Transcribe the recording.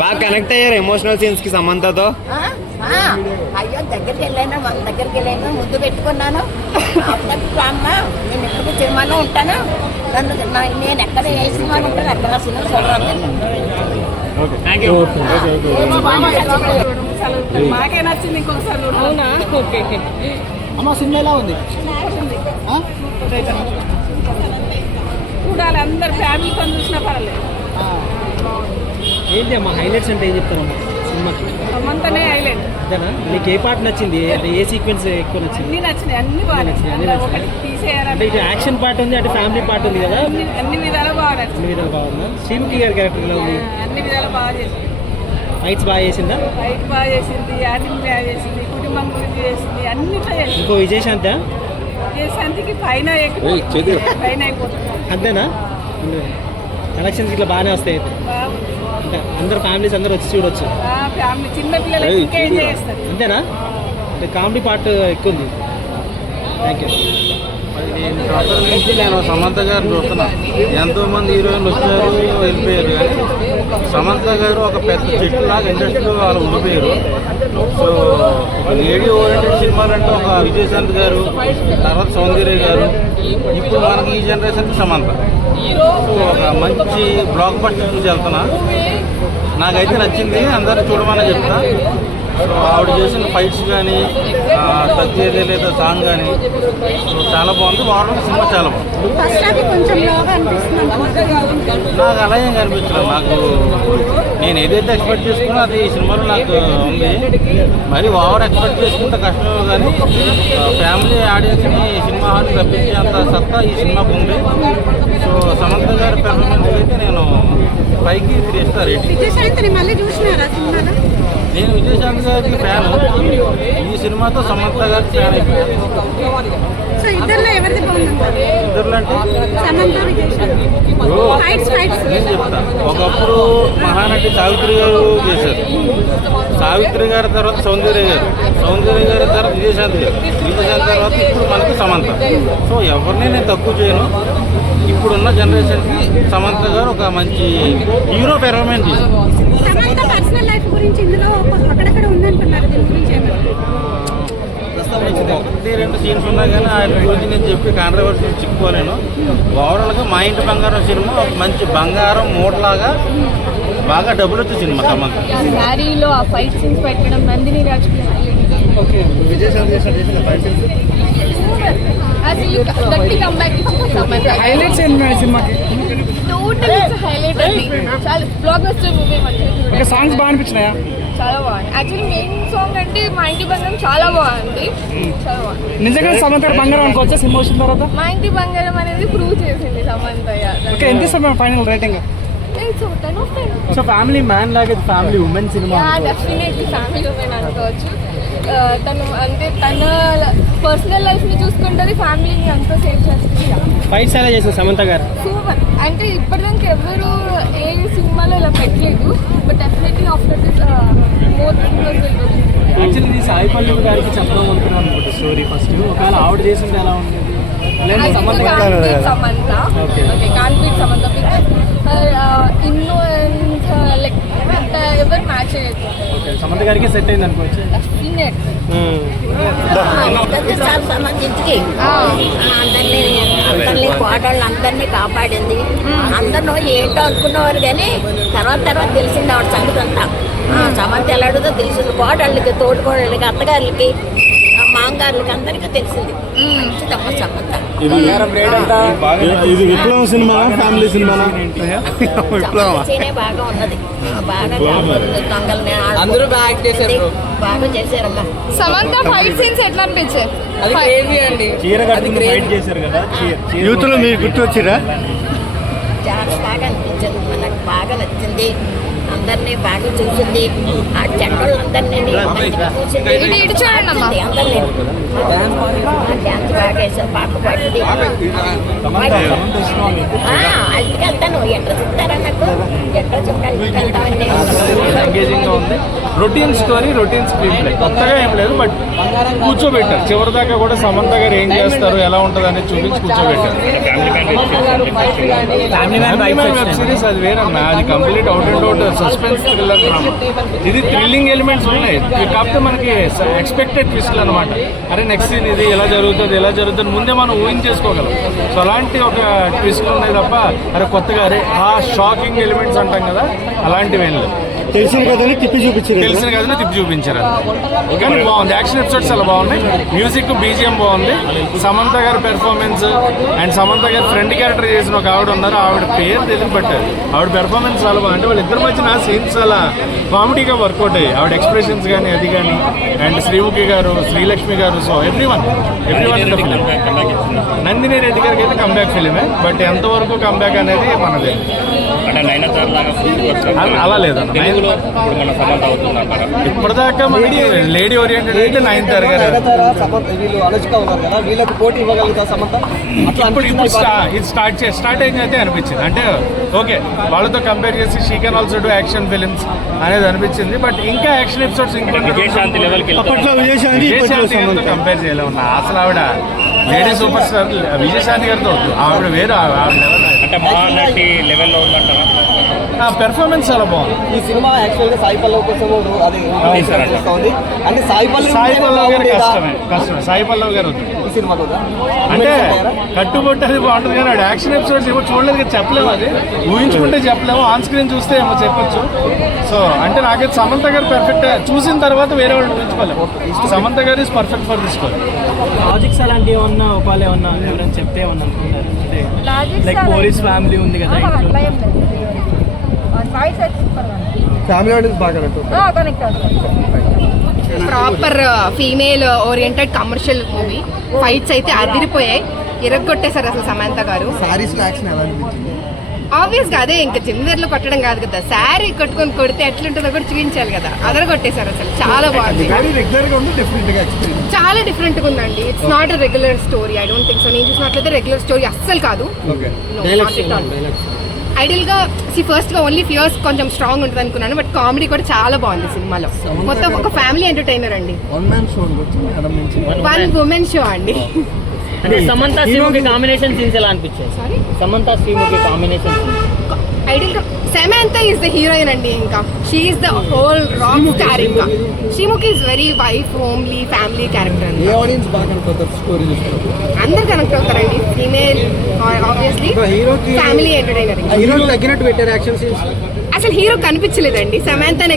బాగా కనెక్ట్ అయ్యారు emotional scenes కి సమంతతో. అయ్యో దగ్గరికి వెళ్ళాను ముద్దు పెట్టుకున్నాను. అమ్మ నేను ఎప్పుడు సినిమాలో ఉంటాను, నేను ఎక్కడ ఏ సినిమాలో ఉంటాను ఎక్కడ సినిమా చూడరాను. మాకే నచ్చింది ఇంకొకసారి. అవునా? ఓకే. అమ్మ సినిమా ఎలా ఉంది? చూడాలి, అందరు ఫ్యామిలీతో చూసినా పర్లేదు. ఏంటి అమ్మా హైలైట్స్ అంటే ఏం చెప్తారమ్మా సినిమాకి? సమంతనే హైలైట్. అంతేనా? నీకు ఏ పార్ట్ నచ్చింది? అంటే ఏ సీక్వెన్స్ ఎక్కువ నచ్చింది? అన్ని నచ్చినాయి, అన్ని బాగా అంటే ఇటు యాక్షన్ పార్ట్ ఉంది, అటు ఫ్యామిలీ పార్ట్ ఉంది కదా, అన్ని విధాలు బాగా అన్ని విధాలు బాగుందా? శ్రీముఖి గారి క్యారెక్టర్ ఎలా ఉంది? అన్ని విధాలు బాగా చేసింది. ఫైట్స్ బాగా చేసిందా? ఫైట్ బాగా చేసింది, యాక్టింగ్ బాగా చేసింది, కుటుంబం గురించి చేసింది, అన్నిట్లో చేసింది. ఇంకో విజయశాంతి పైన అయిపోతుంది. అంతేనా? కలెక్షన్స్ ఇట్లా బాగానే వస్తాయి అయితే. అంటే అందరు ఫ్యామిలీస్ అందరూ వచ్చి చూడొచ్చు. ఫ్యామిలీ చిన్న పిల్లలు ఎంజాయ్ చేస్తారు. అంతేనా? అంటే కామెడీ పార్ట్ ఎక్కువ ఉంది. Thank you. 15 సంవత్సరాల నుంచి నేను సమంత గారు చూస్తున్నా. ఎంతోమంది హీరోయిన్లు వచ్చారు వెళ్ళిపోయారు, కానీ సమంత గారు ఒక పెద్ద చెట్టు లాగా ఇండస్ట్రీలో వాళ్ళు ఉండిపోయారు. సో ఒక లేడీ ఓరియంటెడ్ సినిమాలు అంటే ఒక విజయశాంతి గారు, తర్వాత సౌందర్య గారు, ఇప్పుడు మనకి ఈ జనరేషన్కి సమంత. సో ఒక మంచి బ్లాక్ బస్టర్ చూసి వెళ్తున్నా. నాకైతే నచ్చింది, అందరూ చూడమని చెప్తా. సో ఆవిడ చేసిన ఫైట్స్ కానీ తగ్గేదే లేదా సాంగ్ కానీ చాలా బాగుంది. వారం సినిమా చాలా బాగుంది. నాకు అలా ఏం కనిపించలేదు. నాకు నేను ఏదైతే ఎక్స్పెక్ట్ చేసుకున్నా అది ఈ సినిమాలో నాకు ఉంది. మరి ఓవర్ ఎక్స్పెక్ట్ చేసుకుంటే కష్టమే, కానీ ఫ్యామిలీ ఆడియన్స్ని సినిమా హాల్ని తప్పించే అంత సత్తా ఈ సినిమాకు ఉంది. సో సమంత గారి పెర్ఫార్మెన్స్ అయితే నేను పైకి 3 స్టార్ రేటింగ్. నేను విజయశాంతి గారికి ఫ్యాన్. ఈ సినిమాతో సమంత గారికి ఫ్యాన్ అయిపోయాను. ఇద్దరులో అంటే నేను చెప్తా. ఒకప్పుడు మహానటి సావిత్రి గారు చేశారు. సావిత్రి గారి తర్వాత సౌందర్య గారు, సౌందర్య గారి తర్వాత విజయశాంతి గారు, విజయశాంతి తర్వాత ఇప్పుడు మనకి సమంత. సో ఎవరిని నేను తక్కువ చేయను. ఇప్పుడున్న జనరేషన్కి సమంత గారు ఒక మంచి హీరో పెర్ఫార్మెన్స్ చేశారు. ఒకటి 2 సీన్స్ ఉన్నా కానీ ఆయన గురించి నేను చెప్పి కాంట్రవర్సీ చిక్కుకోలేను. ఓవరాల్గా మా ఇంటి బంగారం సినిమా ఒక మంచి బంగారం మూటలాగా బాగా డబ్బులు వచ్చే సినిమా సమంత. శారీలో ఆ ఫైట్ సీన్స్ పెట్టడం నందిని రాజ్ హైలైట్స్ ఏంటి సినిమాకి? హైలైట్ అండి, చాలా బ్లాక్ బస్టర్ మూవీ. మంచిగా సాంగ్స్ బాగా అనిపించినాయా? చాలా బాగుంది. యాక్చువల్లీ మెయిన్ సాంగ్ అంటే మా ఇంటి బంగారం చాలా బాగుంది, చాలా బాగుంది. నిజంగా సమంత బంగారం అనుకోవచ్చా సినిమా వచ్చిన తర్వాత? మా ఇంటి బంగారం అనేది ప్రూవ్ చేసింది సమంత. ఎంత ఇస్తాం final rating? So family man లాగా family women cinema? Definitely family women అనుకోవచ్చు. తను అంటే తన పర్సనల్ లైఫ్ ని చూసుకుంటుంది, ఫ్యామిలీని అంతా సేవ్ చేస్తుంది. ఫైట్స్ ఎలా చేస్తారు సమంత గారు? సూపర్. అంటే ఇప్పటిదానికి ఎవరు ఏ సినిమాలో ఇలా పెట్టలేదు, but definitely after this more actually ఇది సాయి పల్లవి గారికి చెప్పడం అనుకున్నాను అనుకుంటా స్టోరీ ఫస్ట్. ఒకవేళ ఆవిడ చేసింది ఎలా ఉండేది? సమంత ఇన్నోసెంట్ లైక్ ఎవరు మ్యాచ్ అయ్యేది. సమంత గారికి సెట్ అయింది అనుకోవచ్చు. సంబంధించి అందరినీ కోటళ్ళు అందరినీ కాపాడింది. అందరూ ఏంటో అనుకున్నవారు, కానీ తర్వాత తెలిసింది ఆవిడ సంగతి అంతా. సమంత ఎలా అడుగుతో తెలిసింది. కోటళ్ళకి, తోడుకోడళ్ళకి, అత్తగారులకి, మాంగారులకి అందరికీ తెలిసింది. మంచిదమ్మ సమంత. ఇది విప్లవం సినిమా, ఫ్యామిలీ సినిమా? బాగా ఉన్నది, బాగా దొంగల్ని అందరూ బాగా చేశారమ్మా. సమంత ఫైట్ సీన్స్ ఎట్లా అనిపించాయి? చీర కట్టుకుని ఫైట్ చేశారు కదా, యూత్ లో మీరు గుర్తు వచ్చిరా? చాలా బాగా అనిపించింది, నాకు బాగా నచ్చింది. అందరినీ బాగా చూసింది. ఆ చెడ్డోళ్ళందరినీ అందరినీ డ్యాన్స్ బాగా వేసారు, పాట పాడింది. అల్టికి వెళ్తాను, ఎట్లా చెప్తారా నాకు, ఎట్లా చెప్తాను వెళ్తామండి. ఎంగేజింగ్ గా ఉంది. Routine story, routine screen play, కొత్తగా ఏం లేదు. బట్ కూర్చోబెట్టారు చివరిదాకా కూడా సమంత గారు ఏం చేస్తారు, ఎలా ఉంటుంది అనేది చూపించి కూర్చోబెట్టారు. వెబ్ సిరీస్ అది వేరన్నా, అది complete out and out suspense thriller drama. ఇది థ్రిల్లింగ్ ఎలిమెంట్స్ ఉన్నాయి, కాకపోతే మనకి ఎక్స్పెక్టెడ్ ట్విస్ట్లు అనమాట. అరే నెక్స్ట్ సీన్ ఇది ఎలా జరుగుతుంది ముందే మనం ఊహించేసుకోగలం. సో అలాంటి ఒక ట్విస్ట్లు ఉన్నాయి తప్ప అరే కొత్తగా అరే ఆ షాకింగ్ ఎలిమెంట్స్ అంటాం కదా, అలాంటివి ఏం లేవు. తెలిసిన కథని తిప్పి చూపించారు కానీ బాగుంది. యాక్షన్ ఎపిసోడ్స్ చాలా బాగున్నాయి, మ్యూజిక్ బీజిఎం బాగుంది. సమంత గారి పెర్ఫార్మెన్స్ అండ్ సమంత గారి ఫ్రెండ్ క్యారెక్టర్ చేసిన ఒక ఆవిడ ఉన్నారు, ఆవిడ పేరు తెలియదు బట్ ఆవిడ పెర్ఫార్మెన్స్ చాలా బాగుంది. వాళ్ళిద్దరి మధ్యన సీన్స్ చాలా కామెడీగా వర్కౌట్ అయ్యాయి, ఆవిడ ఎక్స్ప్రెషన్స్ కానీ అది కానీ. అండ్ శ్రీముఖి గారు, శ్రీలక్ష్మి గారు, so everyone in the film. Nandini Reddy గారికి అయితే కంబ్యాక్ ఫిలిమే, బట్ ఎంతవరకు కంబ్యాక్ అనేది మనది అలా లేదన్న. ఇప్పటిదాకా మనకి లేడీ ఓరియంటెడ్ అయితే నయనతార గారు. ఇప్పుడు ఇది స్టార్ట్ అయింది అయితే అనిపించింది. అంటే ఓకే వాళ్ళతో కంపేర్ చేసి she can also do action films అనేది అనిపించింది. బట్ ఇంకా యాక్షన్ ఎపిసోడ్స్ విజయశాంతి కంపేర్ చేయలేము. అసలు ఆవిడ లేడీ సూపర్ స్టార్ విజయశాంతి గారితో ఆవిడ వేరు, అంటే లెవెల్లో ఉందంటారా? పెర్ఫార్మెన్స్ చాలా బాగుంది. ఈ సినిమా యాక్చువల్గా సాయి పల్లవి కోసం అది ఉంది. అంటే సాయి పల్లవి గారు కష్టమే సాయి పల్లవి గారు వద్దు ఈ సినిమా కూడా. అంటే కట్టుబొట్టు అది బాగుంటుంది కానీ ఆవిడ యాక్షన్ ఎపిసోడ్స్ ఏమో చూడలేదు కదా, చెప్పలేము. అది ఊహించుకుంటే చెప్పలేము, ఆన్ స్క్రీన్ చూస్తే ఏమో చెప్పొచ్చు. సో అంటే నాకైతే సమంత గారు పర్ఫెక్ట్, చూసిన తర్వాత వేరే వాళ్ళు ఊహించుకోలేము. సమంత గారు is perfect for this story. Logics అలాంటివి ఏమన్నా ఉపాలు ఏమన్నా ఎవరైనా చెప్తే ఏమన్నా అనుకుంటారు? అంటే లైక్ పోలీస్ ఫ్యామిలీ ఉంది కదా, ఫ్యామిలీ ఆడియన్స్ బాగా proper female oriented commercial movie. Fights అయితే అదిరిపోయాయి, ఇరగొట్టేశారు అసలు సమంత గారు. ఆబ్వియస్గా అదే ఇంకా జిందర్లో కొట్టడం కాదు కదా, శారీ కట్టుకొని కొడితే ఎట్లుంటుందో కూడా చూపించాలి కదా, అదర కొట్టేశారు అసలు. చాలా బాగుంది, చాలా డిఫరెంట్గా ఉందండి. It's not a regular story, I don't think so. నేను చూసినట్లయితే రెగ్యులర్ స్టోరీ అస్సలు కాదు. ఐడియల్గా ఫస్ట్గా ఓన్లీ ఫియర్స్ కొంచెం స్ట్రాంగ్ ఉంటుంది అనుకున్నాను, బట్ కామెడీ కూడా చాలా బాగుంది సినిమాలో. మొత్తం ఒక ఫ్యామిలీ ఎంటర్టైనర్ అండి, వన్ ఉమెన్ షో అండి. అంటే సమంత శ్రీముఖి కాంబినేషన్ సీన్స్ ఎలా అనిపించాయి? సారీ, సమంత శ్రీముఖి కాంబినేషన్ ఐడియల్గా సమంత ఈజ్ ద హీరోయిన్ అండి. ఇంకా she is the whole rock star. ఇంకా Sreemukhi is very wife, homely family character. అందరు కనెక్ట్ అవుతారండి, ఫీమేల్ ఆబ్వియస్లీ ఫ్యామిలీ ఎంటర్టైనర్. తగ్గినట్టు పెట్టారు యాక్షన్ సీన్స్. అసలు హీరో కనిపించలేదండి, సమంతనే